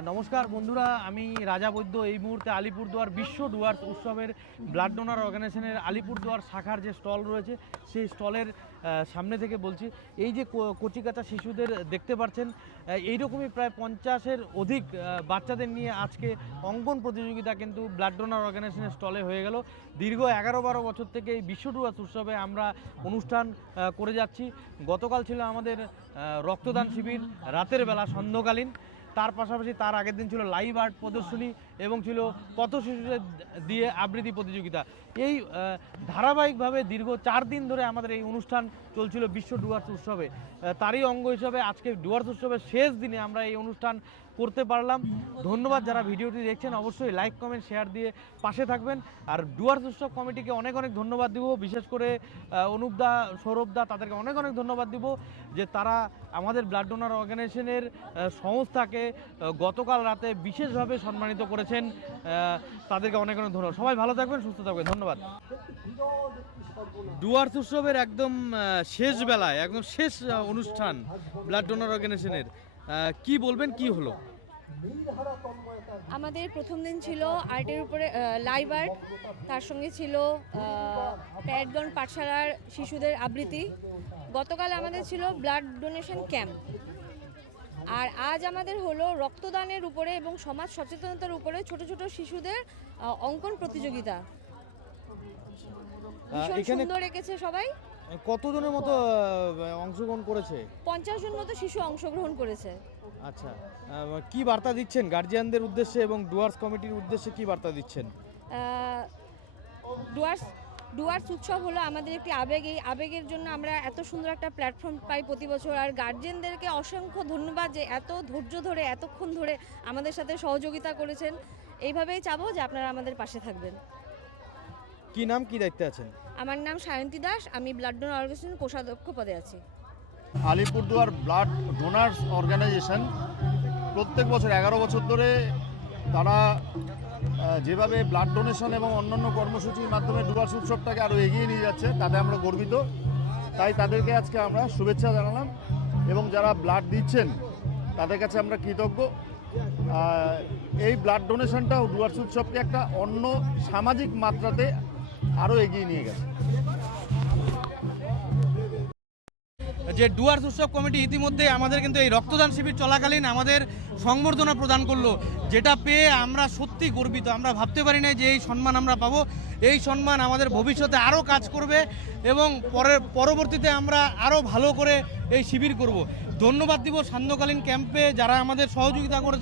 নমস্কার বন্ধুরা, আমি রাজা বৈদ্য। এই মুহূর্তে আলিপুরদুয়ার বিশ্ব ডুয়ার্স উৎসবের ব্লাড ডোনার অর্গানাইজেশনের আলিপুরদুয়ার শাখার যে স্টল রয়েছে সেই স্টলের সামনে থেকে বলছি। এই যে কচিকাঁচা শিশুদের দেখতে পাচ্ছেন, এইরকমই প্রায় 50-এর অধিক বাচ্চাদের নিয়ে আজকে অঙ্কন প্রতিযোগিতা কিন্তু ব্লাড ডোনার অর্গানাইজেশনের স্টলে হয়ে গেল। দীর্ঘ 11-12 বছর থেকে এই বিশ্ব ডুয়ার্স উৎসবে আমরা অনুষ্ঠান করে যাচ্ছি। গতকাল ছিল আমাদের রক্তদান শিবির রাতের বেলা সন্ধ্যাকালীন। তার পাশাপাশি তার আগের দিন ছিল লাইভ আর্ট প্রদর্শনী এবং ছিল পথ শিশুদের দিয়ে আবৃত্তি প্রতিযোগিতা। এই ধারাবাহিকভাবে দীর্ঘ 4 দিন ধরে আমাদের এই অনুষ্ঠান চলছিল বিশ্ব ডুয়ার্স উৎসবে। তারই অঙ্গ হিসাবে আজকে ডুয়ার্স উৎসবের শেষ দিনে আমরা এই অনুষ্ঠান করতে পারলাম। ধন্যবাদ যারা ভিডিওটি দেখছেন, অবশ্যই লাইক কমেন্ট শেয়ার দিয়ে পাশে থাকবেন। আর ডুয়ার্স উৎসব কমিটিকে অনেক অনেক ধন্যবাদ দিব, বিশেষ করে অনুপদা, সৌরভদা, তাদেরকে অনেক অনেক ধন্যবাদ দিব যে তারা আমাদের ব্লাড ডোনার অর্গানাইজেশনের সংস্থাকে গতকাল রাতে বিশেষভাবে সম্মানিত করেছেন। তাদেরকে অনেক অনেক ধন্যবাদ। সবাই ভালো থাকবেন, সুস্থ থাকবেন, ধন্যবাদ। ডুয়ার্স উৎসবের একদম শেষ বেলায়, একদম শেষ অনুষ্ঠান ব্লাড ডোনার অর্গানাইজেশনের, কি বলবেন, কি হলো? আমাদের প্রথম দিন ছিল আর্টের উপরে লাইভ আর্ট, তার সঙ্গে ছিল প্যাডগন পাঠশালার শিশুদের আবৃত্তি। গতকাল আমাদের ছিল ব্লাড ডোনেশন ক্যাম্প, আর আজ আমাদের হলো রক্তদানের উপরে এবং সমাজ সচেতনতার উপরে ছোট ছোট শিশুদের অঙ্কন প্রতিযোগিতা। ভীষণ সুন্দর এঁকেছে সবাই। কতজনের মতো অংশগ্রহণ করেছে? 50 জন মতো শিশু অংশগ্রহণ করেছে। আচ্ছা, কি বার্তা দিচ্ছেন গার্জিয়ানদের উদ্দেশ্যে এবং ডুয়ার্স কমিটির উদ্দেশ্যে কি বার্তা দিচ্ছেন? ডুয়ার্স উৎসব হলো আমাদের একটি আবেগ। এই আবেগের জন্য আমরা এত সুন্দর একটা প্ল্যাটফর্ম পাই প্রতি বছর। আর গার্জিয়ানদেরকে অসংখ্য ধন্যবাদ যে এত ধৈর্য ধরে এতক্ষণ ধরে আমাদের সাথে সহযোগিতা করেছেন। এইভাবেই চাবো যে আপনারা আমাদের পাশে থাকবেন। কি নাম, কি দায়িত্বে আছেন? আমার নাম সায়ন্তী দাস, আমি ব্লাড ডোনার অর্গানাইজেশনের কোষাধ্যক্ষ পদে আছি। আলিপুরদুয়ার ব্লাড ডোনার্স অর্গানাইজেশন প্রত্যেক বছর 11 বছর ধরে তারা যেভাবে ব্লাড ডোনেশন এবং অন্যান্য কর্মসূচির মাধ্যমে ডুয়ার্স উৎসবটাকে আরও এগিয়ে নিয়ে যাচ্ছে, তাতে আমরা গর্বিত। তাই তাদেরকে আজকে আমরা শুভেচ্ছা জানালাম এবং যারা ব্লাড দিচ্ছেন তাদের কাছে আমরা কৃতজ্ঞ। এই ব্লাড ডোনেশনটাও ডুয়ার্স উৎসবকে একটা অন্য সামাজিক মাত্রাতে আরও এগিয়ে নিয়ে গেছে। যে ডুয়ার্স উৎসব কমিটি ইতিমধ্যে আমাদের কিন্তু এই রক্তদান শিবির চলাকালীন আমাদের সংবর্ধনা প্রদান করলো, যেটা পেয়ে আমরা সত্যি গর্বিত। আমরা ভাবতে পারি না যে এই সম্মান আমরা পাবো। এই সম্মান আমাদের ভবিষ্যতে আরও কাজ করবে এবং পরবর্তীতে আমরা আরও ভালো করে এই শিবির করব। ধন্যবাদ দিব সান্ধ্যকালীন ক্যাম্পে যারা আমাদের সহযোগিতা করেছে।